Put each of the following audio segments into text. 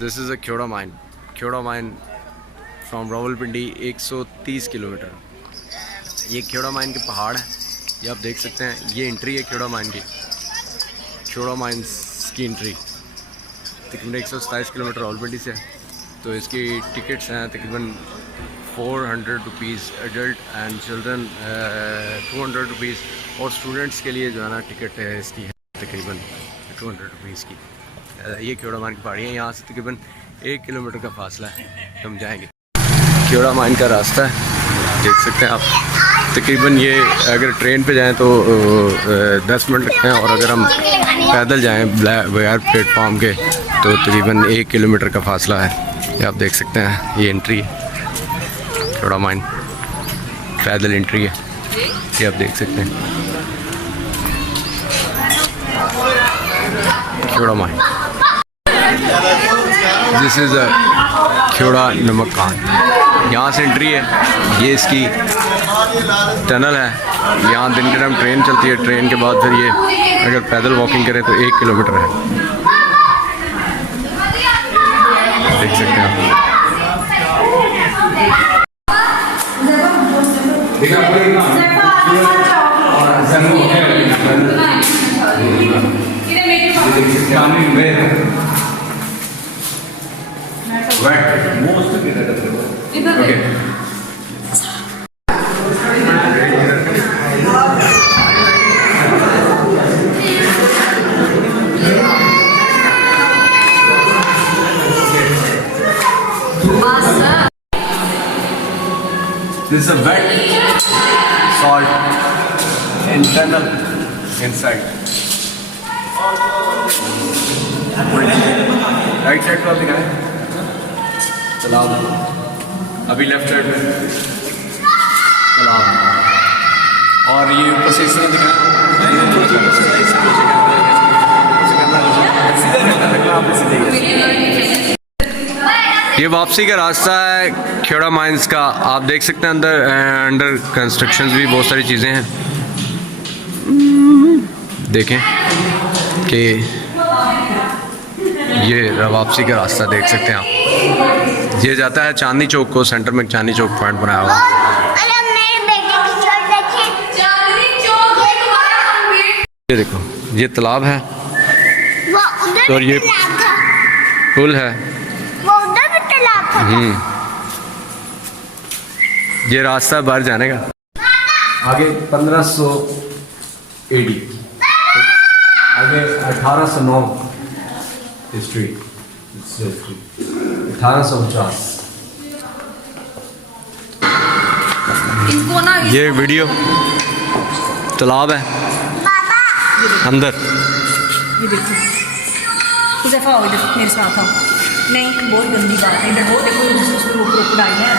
This is a Khewra mine from Rawalpindi 130 kilometre. ये Khewra mine के पहाड़ हैं, ये आप देख सकते हैं। ये एंट्री है ख्योड़ा माइन की, ख्योड़ा माइंस की एंट्री तकरीबन 127 किलोमीटर रावलपिंडी से। तो इसकी टिकट्स हैं तकरीबन 400 rupees adult and children 200 rupees, और स्टूडेंट्स के लिए जो है ना टिकट है इसकी है तकरीबन 200 रुपीज़ की। ये ख्योड़ा माइन की पहाड़ी है, यहाँ से तकरीबन 1 किलोमीटर का फासला है, हम जाएंगे। ख्योड़ा माइन का रास्ता है, देख सकते हैं आप। तकरीबन ये अगर ट्रेन पे जाएं तो 10 मिनट लगते हैं, और अगर हम पैदल जाएं बगैर प्लेटफॉर्म के तो तकरीबन 1 किलोमीटर का फासला है। ये आप देख सकते हैं, ये एंट्री है ख्योड़ा माइन, पैदल एंट्री है, ये आप देख सकते हैं ख्योड़ा माइन। दिस इज़ अ ख्योड़ा नमक कान, यहाँ से एंट्री है। ये इसकी टनल है, यहाँ दिन के टाइम ट्रेन चलती है, ट्रेन के बाद फिर ये अगर पैदल वॉकिंग करें तो 1 किलोमीटर है, देख सकते हैं आप। This is a wet salt internal inside. Right side पे आप दिखाएं, चलाओ। अभी लेफ्ट साइड में चलाओ, और ये ऊपर से इसने दिखाएं। ये वापसी का रास्ता है ख्योड़ा माइंस का। आप देख सकते हैं अंडर कंस्ट्रक्शंस भी बहुत सारी चीज़ें हैं। देखें कि ये वापसी का रास्ता देख सकते हैं आप। ये जाता है चांदनी चौक को, सेंटर में चांदनी चौक पॉइंट बनाया हुआ है। ये देखो, ये तालाब है और ये पुल है। ये रास्ता बाहर जाने का। आगे 1500 AD, आगे 1809 हिस्ट्री, 1850। ये वीडियो तालाब है अंदर। ये देखो, कुछ दफा हो इधर मेरे साथ आओ। नहीं, बहुत गंदी बात है। इधर वो देखो, उसको ऊपर डालना है,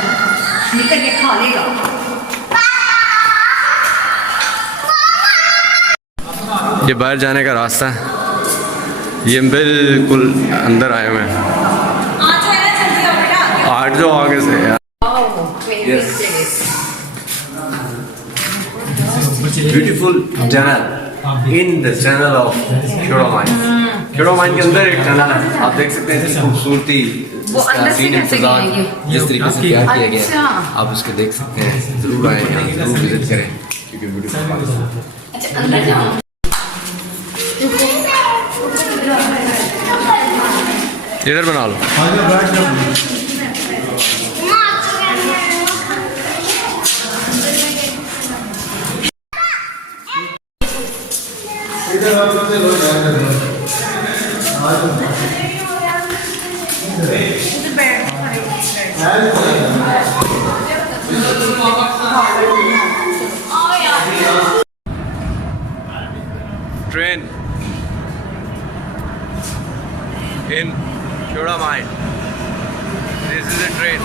निकल के खा लेगा। ये बाहर जाने का रास्ता है, ये बिल्कुल अंदर आए हुए हैं। आठ जो आगे से यार। Beautiful tunnel in the tunnel of Khewra mine. Khewra mine के अंदर एक टनल है, आप देख सकते हैं। खूबसूरती, जिस तरीके से तैयार किया गया है, आप उसको देख सकते हैं। जरूर आए, जरूर विजिट करें, क्योंकि ब्यूटीफुल। इधर बना लो। Train in Khewra mine. This is a train.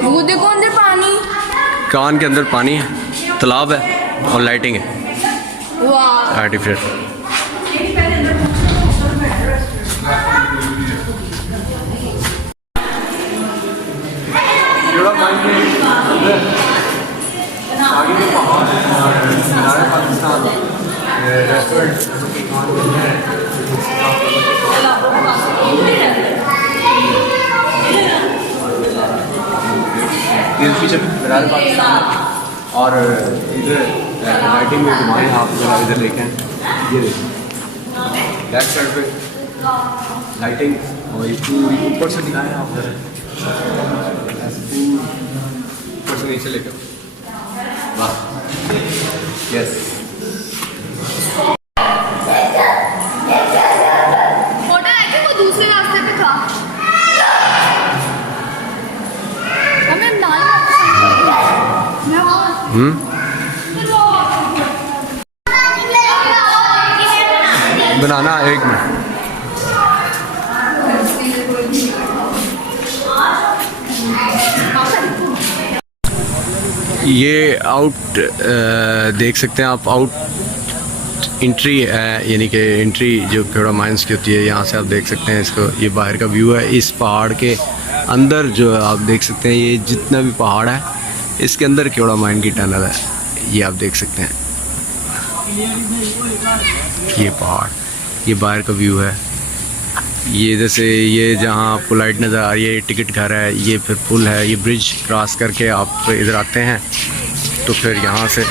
वो वो देखो अंदर पानी। कान के अंदर पानी है, तालाब है और लाइटिंग है वाह। आर्टिफिशियल। पीछे मीनार पाकिस्तान और इधर लाइटिंग में घुमाएं आप जरा इधर देखें, ये देखें लेफ्ट साइड पे लाइटिंग और ये पूरी ऊपर से दिखाएं आप जरा, ऊपर से नीचे लेकर वाह यस। होटल है कि वो दूसरे रास्ते पे था। हमें नाल बनाना एक मिनट। ये आउट देख सकते हैं आप, आउट एंट्री है, यानी कि एंट्री जो खेड़ा माइंस की होती है, यहाँ से आप देख सकते हैं इसको। ये बाहर का व्यू है। इस पहाड़ के अंदर जो आप देख सकते हैं, ये जितना भी पहाड़ है इसके अंदर खेड़ा माइन की टनल है, ये आप देख सकते हैं। ये पहाड़, ये बाहर का व्यू है। ये जैसे ये जहाँ आपको लाइट नज़र आ रही है, ये टिकट घर है, ये फिर पुल है, ये ब्रिज क्रॉस करके आप इधर आते हैं तो फिर यहाँ से